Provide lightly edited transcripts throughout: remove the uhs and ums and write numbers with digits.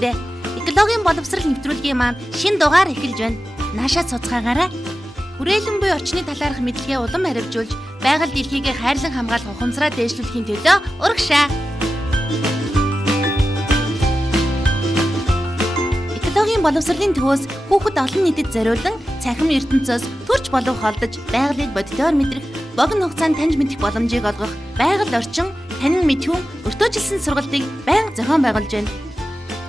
дээ. Экологийн боловсрал нэвтрүүлгийн маань шинэ дугаар эхэлж байна. Наашаа цуцгаагаарай. Хүрээлэн буй орчны талаарх мэдлэгээ улам харивжуулж, байгаль дэлхийгээ хайрлан хамгаалах ухамсараа дээшлүүлэхийн төлөө урагшаа. Экологийн боловсролын төвөөс хүүхэд олон нийтэд зориулан цахим ертөнцөөс төрж болох холдож, байгалыг бодитоор мэдрэх, богино хугацаанд таньж мэдэх боломжийг олгох, байгаль орчин танин мэдхүүн өртөөжилсөн сургалтыг байнга зохион байгуулж байна.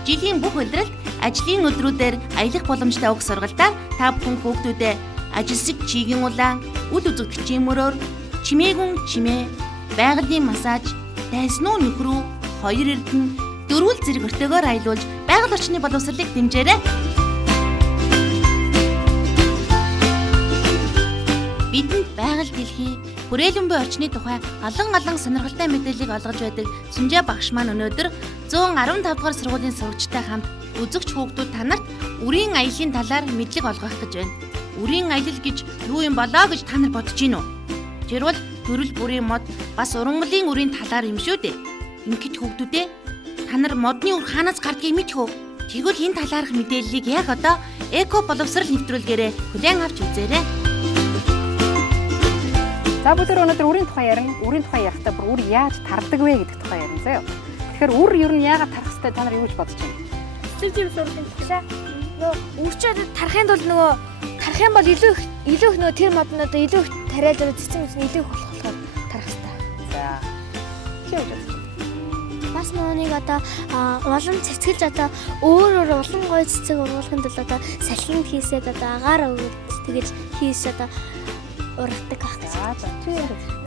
Жилийн бүх улиралд ажлын өдрүүдээр аялах боломжтой уг сургалтаар та бүхэн хүүхдүүдэд ажилсаг чигийн улаан, үл үзэгдэгчийн мөрөөр, чимээгүн чимээ, байгалийн массаж, дайснуу нөхрөө, хоёр эрдэнэ, дөрвөл зэрэг өртөөгөөр аялуулж байгаль орчны боловсролыг дэмжээрэй. Бидэнд байгаль дэлхий, хүрээлэн буй орчны тухай олон сонирхолтой мэдээллийг олгож байдаг Сүнжээ багш маань өнөөдөр 115 дугаар сургуулийн сурагчтай хамт үзэгч хүүхдүүд танарт үрийн аяллаа талаар мэдлэг олгох гэж байна. Үрийн аялал гэж юу юм болоо гэж та нар бодож гин үү? Тэр бол төрөл бүрийн мод бас уран урийн талаар юм шүү дээ. Ингээд хүүхдүүдээ та нар модны үр хаанаас гардгийг мэдэх үү? Тэгвэл энэ талаарх мэдээллийг яг одоо эко боловсрал нэвтрүүлгээрээ хүлээн авч үзээрэй. За бүгд өнөөдөр үрийн тухай ярина. Үрийн тухай ярихдаа бүр үр яаж тардаг вэ гэдэг тухай ярина заяа. Тэгэхээр үр ер нь яагаад тарах хэвээр та нар юу гэж бодож байна? Сэтгэл зүйн сурлын тухай үрчээд тарахын тулд нөгөө тарах юм бол илүү их нөгөө тэр модноо илүү их тариалал цэцэн илүү их болохоор тарах хэрэгтэй. За. Чи юу гэж бас нүунийг одоо улам цэцгэлж одоо өөр улам гоё цэцэг ургуулахын тулд одоо салхинд хийсээд одоо агаар өгөөд тэгэж хийс одоо ургадаг ах. За чи юу гэж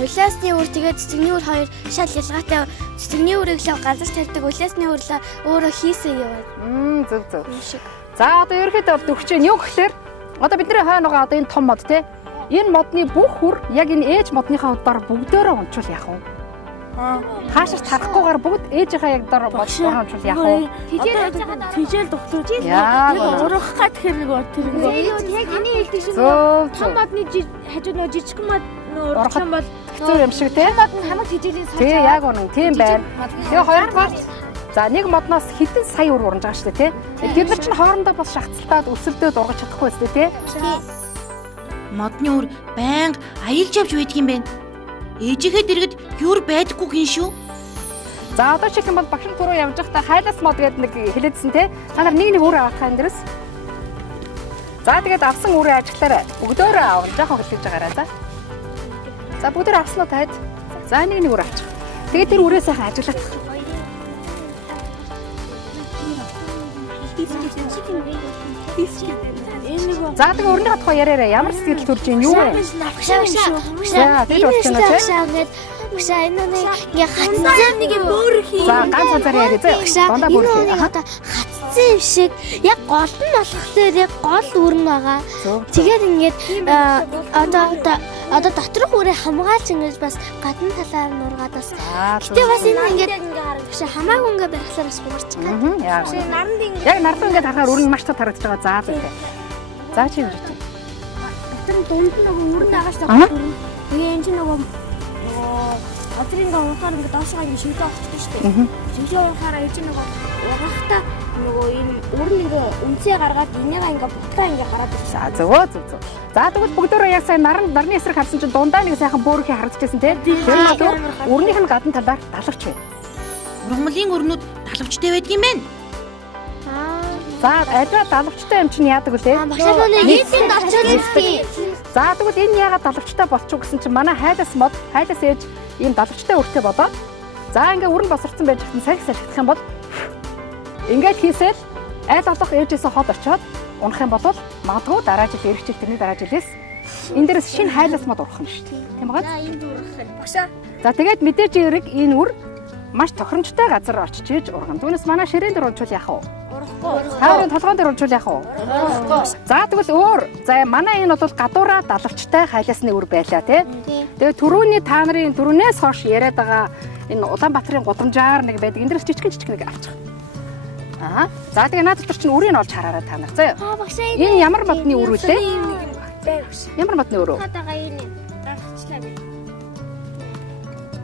улаасны үр тэгээд цэцэгний үр хоёр шал ялгаатай. Цэцэгний үрийг л газар тавьдаг, улаасны үр л өөрөө хийсээ яваад. Зөв. За одоо ерөөхдөө бол төгч нь юу гэхээр одоо бидний хойно байгаа одоо энэ том мод те. Энэ модны бүх үр яг энэ ээж модныхаа дор бүгдөө унчвал яах вэ? Хаашаа тарахгүйгээр бүгд ээжийнхаа яг дор бодгоон унчвал яах вэ? Тэжээл доктор. Яг урах гад тэр нэг тэр нэг. Яг эний хэлдэг шиг том модны хажууд нөгөө жижиг мод урах юм бол хэцүү юм шиг те. Хамаг тэжээлийн сар. Тий яг үнэн тийм байна. Тэгээ хоёрдугаар за нэг модноос хэдэн сая үр уранж байгаа шүү дээ тий. Тэр нар чинь хоорондоо бас шахацлаад өсөлдөөд ургаж чадахгүй шүү дээ тий. Модны үр байнга аялж явж байдаг юм байна. Ээжийнхээ дэргэд юур байдаггүй гин шүү. За одоо чих юм бол багш түрүү явж байхдаа хайлас мод гэдэг нэг хэлээдсэн тий. Та нар нэг үр авах юм дээрс. За тэгээд авсан үрээ ажиглаарай. Бүгдөө авах жоохон хэлж байгаарай за. За бүгдөө авснаа таад. За нэг үр авчих. Тэгээд тэр үрээ сайхан ажиглах. За тэгээ өрнөний тухай яриараа ямар сэтгэл төрж ийн юу вэ? Багшаа. Тэр болчихно тий. Багшаа энэ ингээ хатсан нэг юм өөр хий. За ганц хазаар яриа зөө. Дондаа бүр хий. Одоо хатсан юм шиг яг гол нь болохоор яг гол өрн байгаа. Тэгээд ингээд одоо доторх үрээ хамгаалж ингэж бас гадна талаар нургаад бас. Гэтэ бас энэ ингээд багшаа хамаагүй ингээ барихлаар бас буурч байгаа. Яг нард ингээд харахаар өрн маш тод харагдаж байгаа. За зүйтэй. За чи юу гэж байна? Тэр дунд нь нөгөө өрн байгаа шүү дээ. Тэгээ энэ чинь нөгөө одрын гавхаар ингээд доошоо ингэ шивдэ авчихдаг шүү дээ. Шивдэ авахаараа энэ чинь нөгөө урахтаа нөгөө энэ өрн ингээ үнцээ гаргаад энийгээ ингээ бутгаа ингээ гараад ирсэн. Зөв. За тэгвэл бүгдөө яг сайн нарны эсрэг харсан чинь дундаа нэг сайхан бөөрхий харагдчихсэн тий. Тэр нь өрнийх нь гадна талаар далавч байна. Ургамлын өрнүүд далавчтай байдаг юм байна. За альва далавчтай юм чинь яадаг вүлээ? Багшаа нийтийн орчод ирсэн. За тэгвэл энэ яагаад далавчтай болчих вэ гэсэн чинь манай хайлас мод, хайлас ээж ийм далавчтай өртөө бодоод за ингээ өрн босорцсон байж хатан салхидах юм бол ингээд хийсэл аль болох ээжээсээ хол очоод унах юм бол магадгүй дараа жил ирэх жил тэрний дараа жилээс энэ дээрээс шинэ хайлас мод урах юм шүү дээ. Тийм байгаа? За энд урах юм. Багшаа. За тэгээд мэдээж эрэг энэ үр маш тохиромжтой газар очиж ийж ургана. Түүнээс манай ширээн дээр унчвал яах вэ? Хаарын толгоон дээр унчвал яах вэ? За тэгвэл өөр. За манай энэ бол гадуураа далавчтай хайласны үр байлаа тий. Тэгээд түрүүний та нарын түрүүнээс хойш яриад байгаа энэ Улаанбаатарын гудамжаар нэг байдаг. Эндээс жижиг нэг авчих. За тэгээ наад дотор чинь үрийг олж хараарай та нар. За. Энэ ямар модны үр үлээ? Ямар модны үр вэ?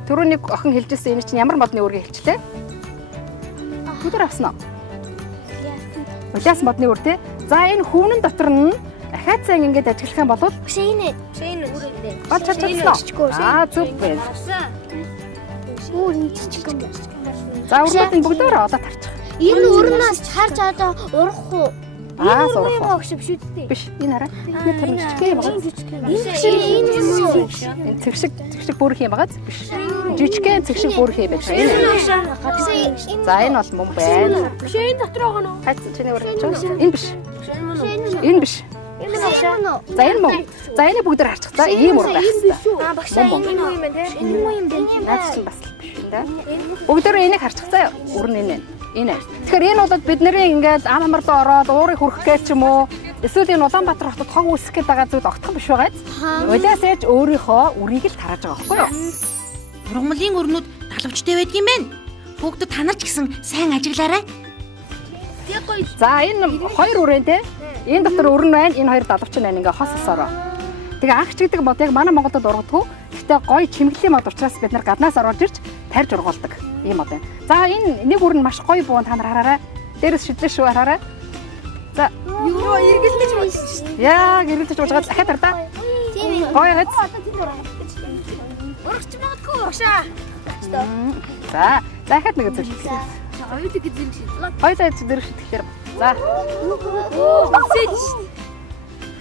Түрүүний охин хэлжсэн энэ чинь ямар модны үрийг хэлчлээ? бүгд авсан уу? Улиас модны үр те. За энэ хүүнэн дотор нь ахаацаа ингээд ажиглах юм бол Шэйнэ. болж чадчихсан. Зүг байна. Өөр энэ жижиг юм. За урдууд энэ бүгдөө одоо тарчих. Энэ өрнөөс харж одоо урах уу? Сурах. Багш биш үү? Биш энэ хараа. Энэ тэр жижиг юм байна. Энэ цэгшиг бүрх юм байгаа биш. Жижигхэн цэгшиг бүрх юм байна. За энэ бол мөн байна. Шэйн дотор байгаа нь. Хайц чиний урагч. Энэ биш. Энэ биш. За энэ мөн. За энийг бүгдээр харчих. За ийм ураг байх хэрэгтэй. Багш энэ юу юм бэ те? Энэ юу юм бэ? Наач чинь бас биш юм да. Бүгдээр энийг харчих заа. Үр нь энэ. Энэ. Тэгэхээр энэ бол бидний ингээд ам амарлуу ороод уурыг хүрэх гээл ч юм уу эсвэл энэ Улаанбаатар хотод хог үүсгэх гээд байгаа зүйл огтхон биш байгаа. Улаас ээж өөрийнхөө үрийг л тарааж байгаа байхгүй юу? Ургамлын өрнүүд далавчтай байдгийм байна. Хүүхдүүд та нар ч гэсэн сайн ажиглаарай. За энэ хоёр үрэнтэй. Энэ дотор өрн байна. Энэ хоёр далавч байна. Ингээ хос осороо. Тэгээ анх ч гэдэг мод яг манай Монголд ургадгүй. Гэтэ гоё чимэглэлийн мод учраас бид нар гаднаас оруулж ирж тарьж ургуулдаг. Ийм мод байна. За энэ нэг үрн маш гоё буун та нар хараарай. Дээрээс шидлээ шүү хараарай. За Юу эргэлдэж байна шүү. яг эргэлдэж уужгаад дахиад тар да. Тийм. Гоё гэж. Урагч магадгүй багшаа. За дахиад нэг зүйл. Хоёулаа гэж юм шиг. Хоёулаа зэрэг шитгэхээр. За.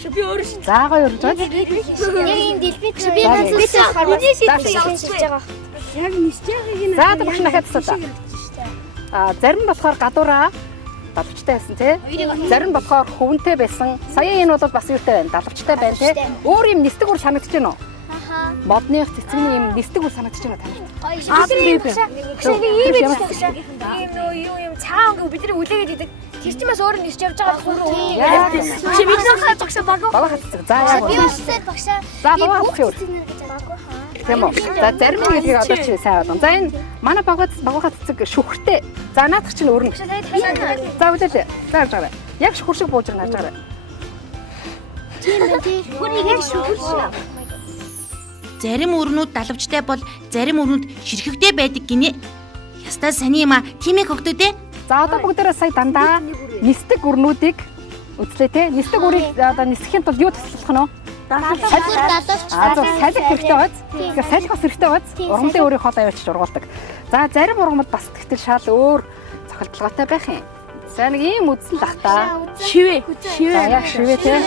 Би өөрөө шин. За гоё урж байгаа. Яг энэ дэлбит би надад хармаа. Шилж байгаа. Яг нисэж байгааг нь. За багш дахиад асуулаа. Зарим нь болохоор гадуураа далавчтай байсан тий. Зарим нь болохоор хөвөнтэй байсан. Сая энэ бол бас юутай байна? Далавчтай байна тий. Өөр юм нисдэг үр санагдаж байна уу? Аха. Модных цэцгийн юм нисдэг үр санагдаж байна танад. Тийм багшаа. Ийм багшаа. Ийм нөө юу юм цаан ингээ бидний үлээгээд идэг. Тэр чинь бас өөр нисэж явж байгаа болохоор. Яг. Чи бидний хаа багшаа баг. Бага хатцаг. За яг. Би бас багшаа. За бага хатцаг. Тийм үү. За зарим нь гэдгийг одоо чи сайн байна. За энэ манай бага хатцаг шүхртэй. За наадах чинь өрнө. За үлээ. За харж байгаа. Яг шүхэр шиг бууж байгаа харж байгаа. Тийм үү тий. Гүрийг яг шүхэр шиг. Зарим өрнүүд далавчтай бол зарим өрнүүд ширхэгтэй байдаг гинэ. Ястаа сони юм а. Тийм ээ хөгтөө те. За одоо бүгдээрээ сая дандаа нисдэг өрнүүдийг үзлээ те. Нисдэг үрийг одоо нисэхийн тулд юу туслах нь вэ? Далавч. Салхи хэрэгтэй байц. Тэгэхээр салхи бас хэрэгтэй байц. Ургамлын өрийг хол аваачиж ургуулдаг. За зарим ургамд бас тэгтэл шал өөр цохилтолгоотой байх юм. За нэг ийм үзсэн тах та. Шивээ. За яг шивээ те.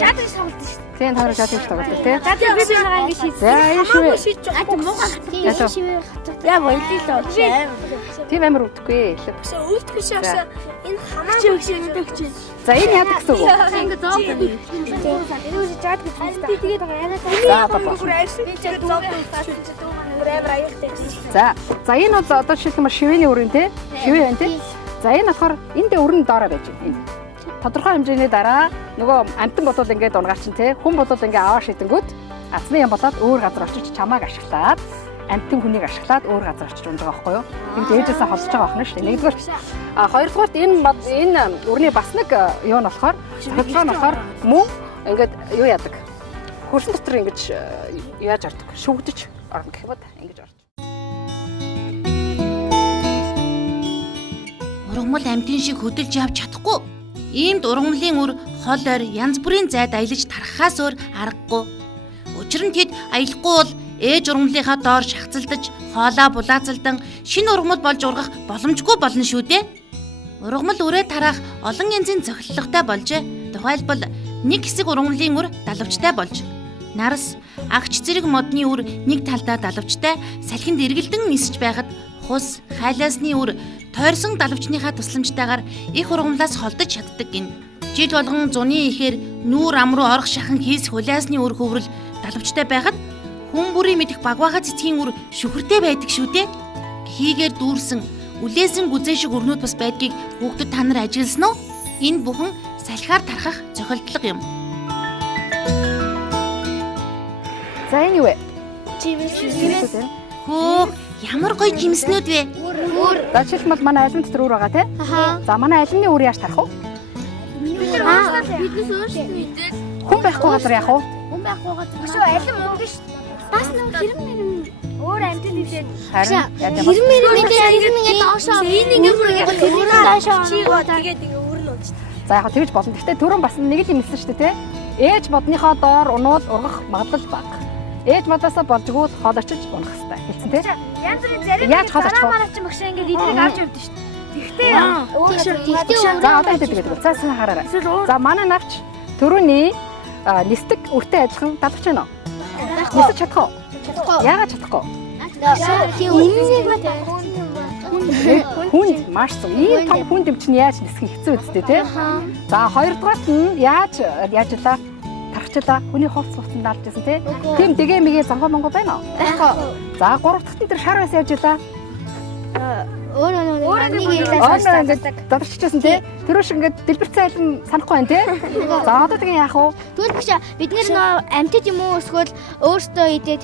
Жаадаг сонголт шүү. Тийм таарч чадчих тоглоо те. Жаадаг би байгаа ингэ шийд. За энэ шивээ. Ати муугаа. Шивээ хатдаг. Яг ойлголоо. Тийм амар үтгэхгүй. Өсө өвдөх шаашаа энэ хамаа өгч. За энэ яадаг гэсэн үг. Ингээ зоог. Энэ үгүй жаадаг гэсэн. Би тэгээд байгаа яагаад. За бабаа. Бүр арьсан би ч зоог өгч. Бүр амар аюултай. За энэ бол одоо жишээлбэл шивээний өрн те. Шивээ байна те. За энэ болохоор энд өрн доороо байж байна. Тодорхой хэмжээний дараа нөгөө амтан бодвол ингээд унгаарчин те. Хүн бодвол ингээд аваа шидэнгүүт азны юм болоод өөр газар очиж чамааг ашиглаад амтан хүнийг ашиглаад өөр газар очиж унж байгаа байхгүй юу? Энд ээжээсээ холж байгаа байна шүү дээ. Нэгдүгээр хоёрдугаарт энэ өрний бас нэг юу нь болохоор цохилгоо нь болохоор мөн ингээд юу яадаг. Хөрсөн дотор ингэж яаж ордог? Шүгдэж орно гэх юм уу? Ингэж орж. Ургамал амтын шиг хөдөлж явж чадахгүй. Иймд ургамлын үр хол ойр янз бүрийн зайд аялаж тархахаас өөр аргагүй. Учир нь тэд аялахгүй бол ээж ургамлынхаа доор шахацалдаж, хоолоо булаацалдан шинэ ургамал болж ургах боломжгүй болно шүү дээ. Ургамал үрээ тараах олон янзын цохилттой болжээ. Тухайлбал нэг хэсэг ургамлын үр далавчтай болж, нарас, агч зэрэг модны үр нэг талдаа далавчтай, салхинд эргэлдэн нисэж байхад хус, хайлаасны үр тойрсон далавчныхаа тусламжтайгаар их ургамлаас холдож чаддаг гин. Жил болгон зуны ихээр нүүр ам руу орох шахан хийс хулиасны үр хөврөл далавчтай байхад хүн бүрийн мэдих багваага цэцгийн үр шүхэртэй байдаг шүү дээ. Хийгээр дүүрсэн, үлээсэн гүзээ шиг өрнүүд бас байдгийг хүүхдүүд та нар ажигласан уу? Энэ бүхэн салхиар тархах цохилтлого юм. За энэ юу вэ? Жимс. Хөө Ямар гоё жимснүүд вэ? За жишээлбэл манай алим дотор үр байгаа тий. За манай алимны үр яаж тарах вэ? Биднээс өөрсдөө мэдээд Хүн байхгүй газар яах вэ? хүн байхгүй газар. Шүү алим өнгө шүү. Бас нэг хэрэм өөр амтд хэлээд. Харин Хэрэм ингээд доошоо. Энэ ингээд бүр яг тэрний доошоо. Тэгээд ингээд өөр нь унж. За яг тэгж болно. Гэхдээ түрүүн бас нэг юм хэлсэн шүү дээ, тэ? Ээж модныхоо доор унуул ургах магадлал бага. Ээж модоосоо болжгүй хоол очиж унах хэрэгтэй хэлсэн, тэ? Янз бүрийн зарим дараа мараа ч багш ингээд эднийг авч явдсан шүү дээ. Тэгтээ За одоо хэлээд байгаа. За сайн хараарай. За манай навч түрүүний нисдэг үртэй адилхан далгаж байна уу? Нисэж чадах уу? Яагаад чадахгүй? Хүнд маш зөв. Ийм том хүнд юм чинь яаж нисэх хэцүү үстэй те. За хоёрдугаарт нь яаж яажлаа? Тархчлаа. Хүний хувцс буцан даалж байсан те. Тим дэгэ мэгээ зангоо монгоо байна уу? Байхгүй. За гурав дахьт нь тэр шар байс яажлаа. Өөр нэг хэлээд дадарчижсэн те. Тэр шиг ингээд дэлбэрцэн айлм санахгүй байна те. За одоо тэгээ яах вэ? Тэгвэл багш бид нэр амтд юм уу эсвэл өөртөө идээ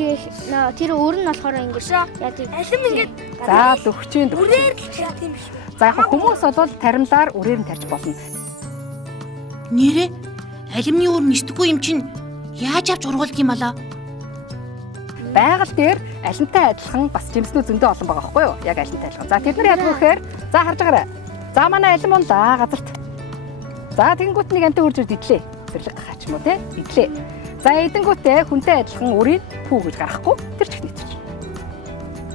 тэр өөр нь болохоор ингэж яадаг. Алим ингэж за дөхчийн үрээр л яа тийм биш. За яг хүмүүс бол таримлаар үрээр нь тарьж болно. Нэрээ алимны өөр нисдэггүй юм чинь яаж авч ургуулд юм болоо? Байгаль дээр алимтай адилхан бас жимснүүд зөндөө олон байгаа байхгүй юу? Яг алимтай адилхан. За тэд нар яадаг вэ гэхээр за харж байгаарай. За манай алим он да газарт. За тэгэнгүүт нэг амтан үрж идлээ. Зэрлэг гахаа ч юм уу те? Идлээ. За эдэнгүүтээ хүнтэй адилхан үрийг пүү гэж гарахгүй тэр чих нийтчих.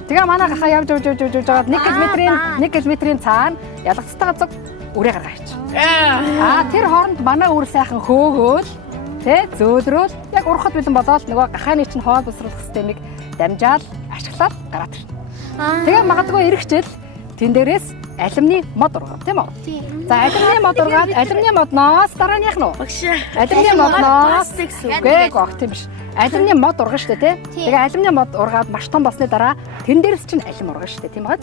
Тэгээ манай гахаа явж жаад 1 км-ийн цаана ялгцтай газар үрээ гаргаач. Тэр хооронд манай үр сайхан хөөгөөл тэ зөөлрөөл яг урахад бэлэн болоод нөгөө гахааны чинь хоол босруулах системийг дамжаал ашиглаад гараад ирнэ. Тэгээ магадгүй эргэжэл тэн дээрээс алимны мод ургав тийм үү? За алимны мод ургаад алимны модноос дараа нь яах нь вэ? Алимны модноос гээ гох тийм биш. Алимны мод ургана шүү дээ тий. Тэгээ алимны мод ургаад маш том болсны дараа тэн дээрээс чинь алим ургана шүү дээ тийм үү?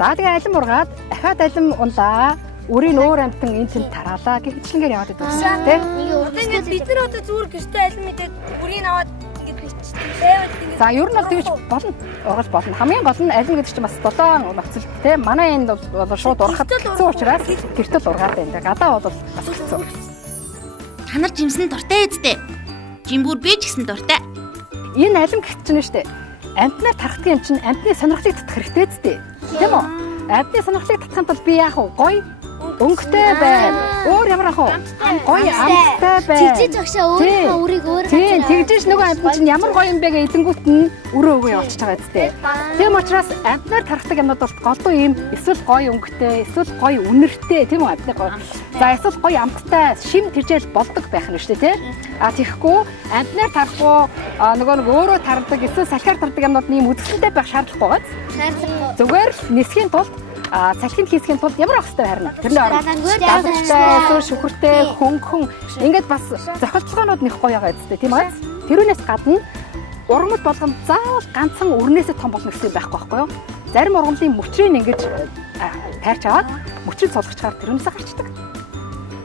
За тэгээ алим ургаад дахиад алим унлаа. Үрийн өөр амтан энэ тэнд тараалаа гэхчлэнгээр яваад байдаг тий. Ингээд бид нар одоо зүгээр гэртээ алим мэдээд үрийг аваад ингээд биччихсэн. За ер нь бол тэгж болно. Ургаж болно. Хамгийн гол нь алим гэдэг чинь бас 7 нөхцөл тий. Манай энд бол шууд урахад хэцүү учраас гэртэл ургаад байна. Гадаа бол бас хэцүү. Та нар жимсэн дуртай эзтэй. Жимбүр би ч гэсэн дуртай. Энэ алим гэх чинь шүү дээ. Амтнаар тархдаг юм чинь амтны сонирхлыг татах хэрэгтэй зү. Тийм үү? Амтны сонирхлыг татахын тулд би яах вэ? Гоё өнгөтэй байна. Өөр ямар ах вэ? Гоё амттай байна. Жижиг жагшаа өөрийнхөө үрийг өөр тийм тэгжээш нөгөө амтан чинь ямар гоё юм бэ гэ эдэнгүүт нь өрөө өгөө явуулчихж байгаа зү. Тийм учраас амтнаар тархдаг юмнууд бол голдуу юм эсвэл гоё өнгөтэй, эсвэл гоё үнэртэй тийм үү амтны гоё. За эсвэл гоё амттай шим тэржэл болдог байх нь шүү дээ тий. Тэгэхгүй амтнаар тарахгүй нөгөө нэг өөрөө тардаг эсвэл салхиар тардаг юмнууд нь юм үзэсгэлэнтэй байх шаардлагагүй байгааз. Зүгээр л нисхийн тулд салхинд хийсхийн тулд ямар ах хэвээр харна. Тэрний оронд даалгавартай, шүхэртэй, хөнгөн ингээд бас зохицолгоонууд нэх гоё байгаа зү тийм ээ. Тэрүүнээс гадна ургамал болгоно заавал ганцхан өрнөөсөө том болно гэсэн байхгүй байхгүй юу? Зарим ургамлын мөчрийг ингэж тайрч аваад мөчрийг цолгочхоор тэрүүнээс гарчдаг.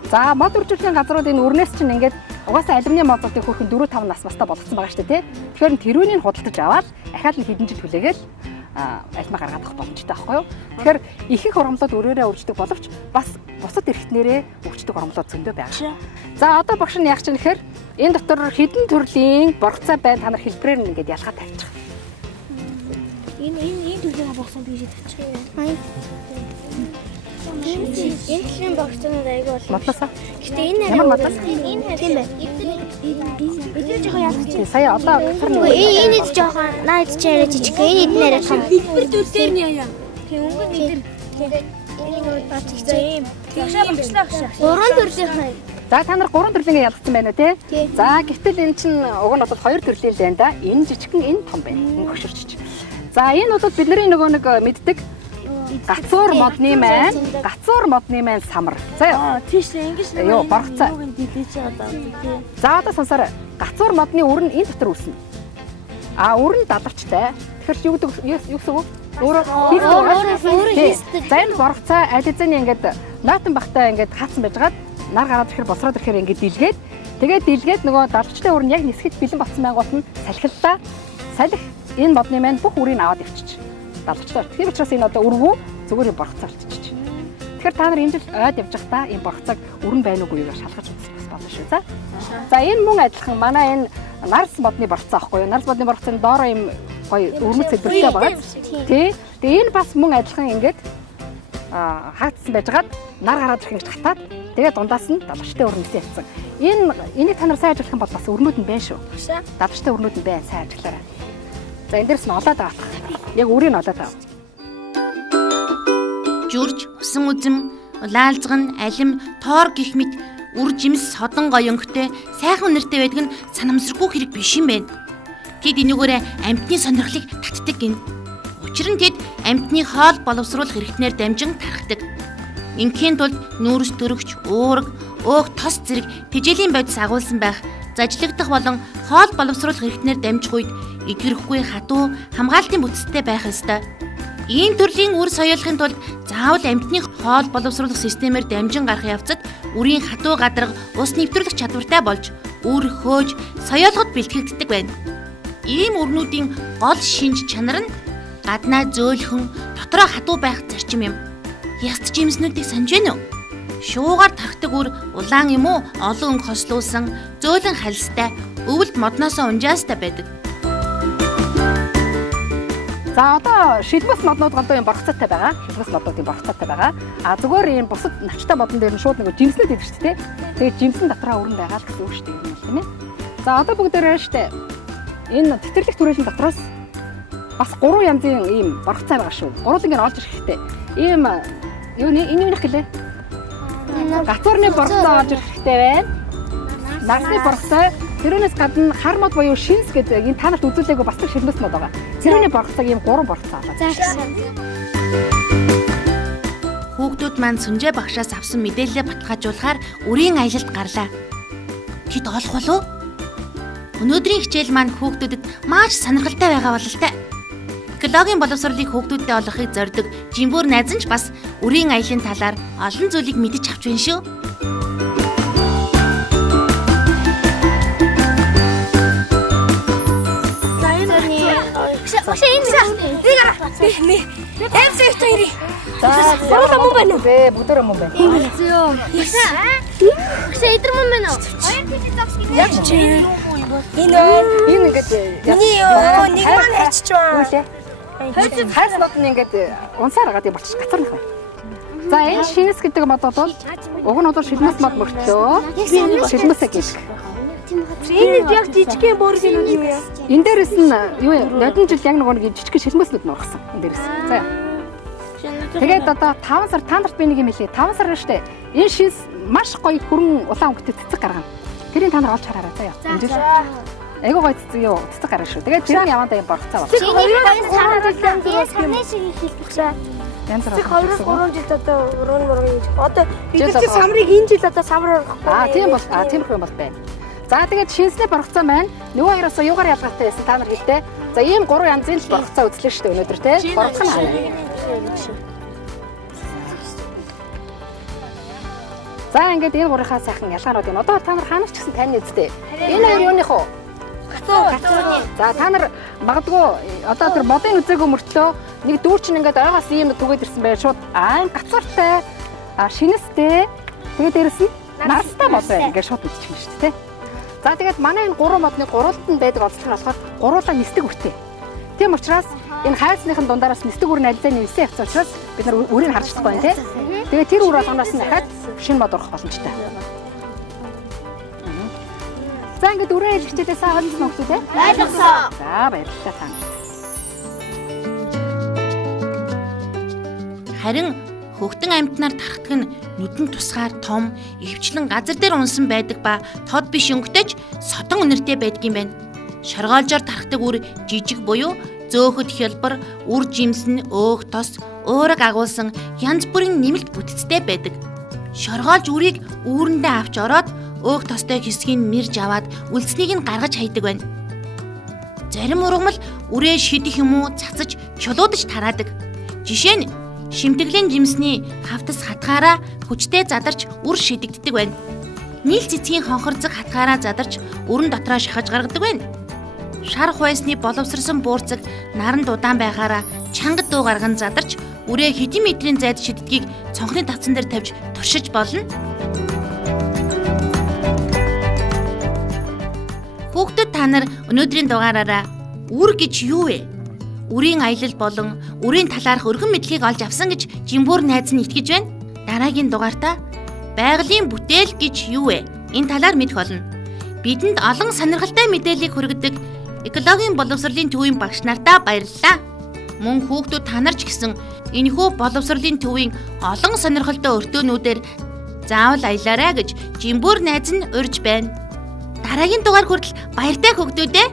За мод үржүүлэлийн газрууд энэ өрнөөс чинь ингээд угаасаа алюминий модуудыг хөрхөн 4-5 нас настай болгосон байгаа шүү дээ тий. Тэгэхээр тэрүүнийг худалдаж аваад ахаад нь хэдэн жил хүлээгээл альмаа гаргаад авах боломжтой байхгүй юу? Тэгэхээр ихэнх ургамлууд өөрөөрөө үрждэг боловч бас бусад эрхтнэрээ үрждэг ургамлууд зөндөө байгаа. За одоо багш нь яах чинь гэхээр энэ дотор хэдэн төрлийн боргоцоо байна та нар хэлбэрээр нь ингээд ялгаад тавьчих. Энэ төрлийн боргоцоо би шийдчих. Энэ төрлийн боргоцоонууд аягүй бол. Модлосоо. Гэтэ энэ ямар модлос? Энэ тийм бай. Эдгээр жоохон яалтчих. Сая одоо энэ ид жоохон наад чараа жижиг. Энэ ид нэрээ том. Хэлбэр төрсээр нь яа. Тэг өнгө эдэр. Тэгээд энийг батчихсан юм. Тэгшээ болчихлоо гэж. Гурван төрлийн хай. За та нар 3 төрлийнгээ ялгсан байна уу те? За гэтэл энэ чинь уг нь бол 2 төрлийн л байна да. Энэ жижигхэн энэ том байна. Хөгшөрч. За энэ бол бидний нөгөө нэг мэддэг гацуур модны маань, гацуур модны маань самар. За Тийш ингэж юу боргоцоо. дидэж байгаа тий. За одоо сонсоорой. Гацуур модны үр нь энэ дотор үүснэ. Үр нь далавчтай. Тэгэхээр юу гэдэг юу гэсэн үг? Өөрөө хийдэг. За энэ боргоцоо аль хэзээний ингээд нойтон багтаа ингээд хаацсан байжгаад нар гараад ирэхээр босроод ирэхээр ингээд дийлгээд нөгөө далавчтай үр нь яг нисгэд бэлэн болсон байнгут нь салхиллаа. Салхи энэ модны маань бүх үрийг аваад ивчих. Далавчтай. Тэгэхээр учраас энэ одоо үргүү зүгээр боргоцоо болчих. Тэгэхээр та нар энэ жил ойд явж байхдаа энэ боргоцоог өрн байна уугүй юу гэж шалгаж үзэх бас болно шүү. За энэ мөн адилхан манай энэ нарс модны борцоо аахгүй юу? Нарс модны борцооны доороо юм гоё өрмөц хэлбэртэй байгаа. Тий. Тэгээ энэ бас мөн адилхан ингээд хаагдсан байжгаад нар гараад ирэх гэж татаад тэгээ дундаас нь давштай өрнөсөө явцсан. Энийг та нар сайн ажиглах юм бол бас өрнүүд нь байна шүү. Давштай өрнүүд нь байна, сайн ажиглаарай. За энэ дээрс нь олоод байгаа. Яг үрийг нь олоод байгаа. Жүрж, усан үзэм, лаалзган, алим, тоор гих мэт үр жимс содон гоё өнгөтэй сайхан үнэртэй байдаг нь санамсаргүй хэрэг биш юм байна. Тэд энийгээрээ амьтны сонирхлыг татдаг гин. Учир нь тэд амьтны хоол боловсруулах хэрэгтнээр дамжин тархдаг. Инхийн тулд нүүрс төрөгч, уураг, өөх тос зэрэг тэжээлийн бодис агуулсан байх, зажлагдах болон хоол боловсруулах хэрэгтнээр дамжих үед эдгэрхгүй хатуу хамгаалтын бүтцтэй байх ёстой. Ийм төрлийн үр соёлохын тулд заавал амьтны хоол боловсруулах системээр дамжин гарах явцад үрийн хатуу гадарга ус нэвтрүүлэх чадвартай болж үр хөөж соёолоход бэлтгэгддэг байна. Ийм өрнүүдийн гол шинж чанар нь гаднаа зөөлхөн, дотроо хатуу байх зарчим юм. Яст жимснүүдийг санаж байна уу? Шуугаар тархдаг үр улаан юм уу? Олон өнгө хослуулсан, зөөлөн халистай, өвөлд модноосоо унжаастай байдаг. За одоо шилбэс моднууд гол юм борцоотой байгаа. Шилбэс моднуудын борцоотой байгаа. Зүгээр ийм бусад навчтай модон дээр нь шууд нэг жимснүүд идэв шүү дээ. Тэгээд жимсэн дотроо өрн байгаа л гэсэн үг шүү дээ юм тийм ээ. За одоо бүгдээрээ шүү дээ. Энэ тэтгэрлэх түрээшин дотроос бас 3 янзын ийм борцоо байгаа шүү. Гурван ингэ олж ирэх хэрэгтэй. Ийм энэ юу нэх гэлээ? Гацуурны борцоо олж ирэх хэрэгтэй байна. Нарсны борцоо, тэрнээс гадна хар мод буюу шинс гэдэг энэ та нарт үзүүлээгүй бас нэг шилбэс мод байгаа. Тэрний борцоог ийм 3 борцоо байгаа. Хүүхдүүд маань сүнжээ багшаас авсан мэдээлэлээ баталгаажуулахаар үрийн аялалд гарлаа. Тэд олох болов? Өнөөдрийн хичээл маань хүүхдүүдэд маш сонирхолтой байгаа бол л та. Экологийн боловсролыг хүүхдүүдтэй олгохыг зорддог Жимбүр найз нь ч бас үрийн аялын талаар олон зүйлийг мэдэж авч байна шүү. Багш энэ нэг арга. Эмсэг тойри. За мөн байна уу? Бүгдөө мөн байна. Зөө. Багш эдэр мөн байна уу? Хоёр пижи зогс гинэ. Яг чи. Энэ ингээд миний ёо нэг маань хайчих байна. Хайс мод нь ингээд унсаар агаад болчих гацарнах байна. За энэ шинэс гэдэг мод бол уг нь бол шилмэс мод мөртлөө шилмэсээ гэдэг. Энэ яг жижигхэн боргийн юм яа. Энэ дээрээс нь юу нодон жил яг нэг жижиг шилмэснүүд нь ургасан. Энэ дээрээс. За. Тэгээд одоо 5 сар та нарт би нэг юм хэлье. 5 сар штэ. Энэ шинс маш гоё хүрэн улаан өнгөтэй цэцэг гаргана. Тэрийг та нар олж хараарай заяа. Энэ жил. Айгуу гоё цэцэг юу цэцэг гарна шүү. Тэгээд тэр нь явандаа юм борцоо байна. Сарны шиг хэлбэх шээ. Янз бүр. 2-3 жил одоо уран одоо бид чи самрыг энэ жил одоо самраар авахгүй. Тийм бол тиймэрхүү юм бол байна. За тэгээд шинсний борцоо маань нөгөө хоёроос юугаар ялгаатай байсан та нар хэлдэ. За ийм 3 янзын л борцоо үзлээ шүү дээ өнөөдөр те. Борцоо нь хаана? За ингээд энэ гурийнхаа сайхан ялгаанууд юм. Одоо та нар хаанаас ч гэсэн тань үздэй. Энэ хоёр юуных уу? Гацуурны. За та нар магадгүй одоо тэр модын үзээгөө мөртлөө нэг дүүр чинь ингээд ойгоос ийм түгээд ирсэн байх шууд энэ гацууртай шинэстэй тэгээд дээрэс нь нарстай мод байна ингээд шууд үзчих юм шүү дээ. За тэгээд манай энэ 3 модны гурвалд нь байдаг онцлог нь болохоор гуруула нисдэг үртэй. Тийм учраас энэ хайцныхын дундаараас нисдэг үр нь ализаа ниссэн явц учраас бид нар үрийг харж чадахгүй байна тийм. Тэгээд тэр үр болгоноос нь дахиад шинэ мод урах боломжтой. За ингээд үрээ хэлчихдээ сайн ойлгосон уу те? Ойлгосон. За баярлалаа та. Харин хөгтөн амьтнаар тархдаг нь нүдэн тусгаар том, өвчлэн газар дээр унсан байдаг ба тод биш өнгөтэйч содон үнэртэй байдаг юм байна. Шоргоолжоор тархдаг үр жижиг буюу зөөхөд хялбар, үр жимсэн, өөх тос, уураг агуулсан янз бүрийн нэмэлт бүтцтэй байдаг. Шоргоолж үрийг үүрэндээ авч ороод өөх тостой хэсгийг мэрж аваад үлдснийг нь гаргаж хайдаг байна. Зарим ургамал үрээ шидэх юм уу цацаж чулуудаж тараадаг. Жишээ нь шимтгэлийн жимсний хавтас хатгаараа хүчтэй задарч үр шидэгддэг байна. Нийл цэцгийн хонхорцог хатгаараа задарч өрн дотроо шахаж гаргадаг байна. Шар хуйсны боловсрсон буурцаг наран дудаан байхаараа чанга дуу гарган задарч үрээ хэдэн метрийн зайд шиддгийг цонхны тавцан дээр тавьж туршиж болно. Хүүхдүүд та нар өнөөдрийн дугаараараа үр гэж юу вэ? Үрийн аялал болон үрийн талаарх өргөн мэдлэгийг олж авсан гэж Жимбүр найз нь итгэж байна. Дараагийн дугаартаа байгалийн бүтээл гэж юу вэ? Энэ талаар мэдэх болно. Бидэнд олон сонирхолтой мэдээллийг хүргэдэг экологийн боловсролын төвийн багш нартаа баярлалаа. Мөн хүүхдүүд та нар ч гэсэн энэхүү боловсролын төвийн олон сонирхолтой өртөөнүүдээр заавал аялаарай гэж Жимбүр найз нь урьж байна. Дараагийн дугаар хүртэл баяртай хүүхдүүдээ.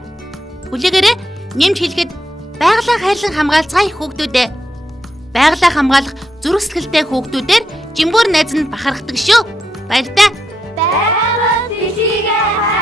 Хүлээгээрэй, нэмж хэлэхэд байгалаа хайрлан хамгаалцгаая хүүхдүүдээ. Байгалаа хамгаалах зүрх сэтгэлтэй хүүхдүүдээр Жимбүр найз нь бахархдаг шүү. Баяртай. Байгаль дэлхийгээ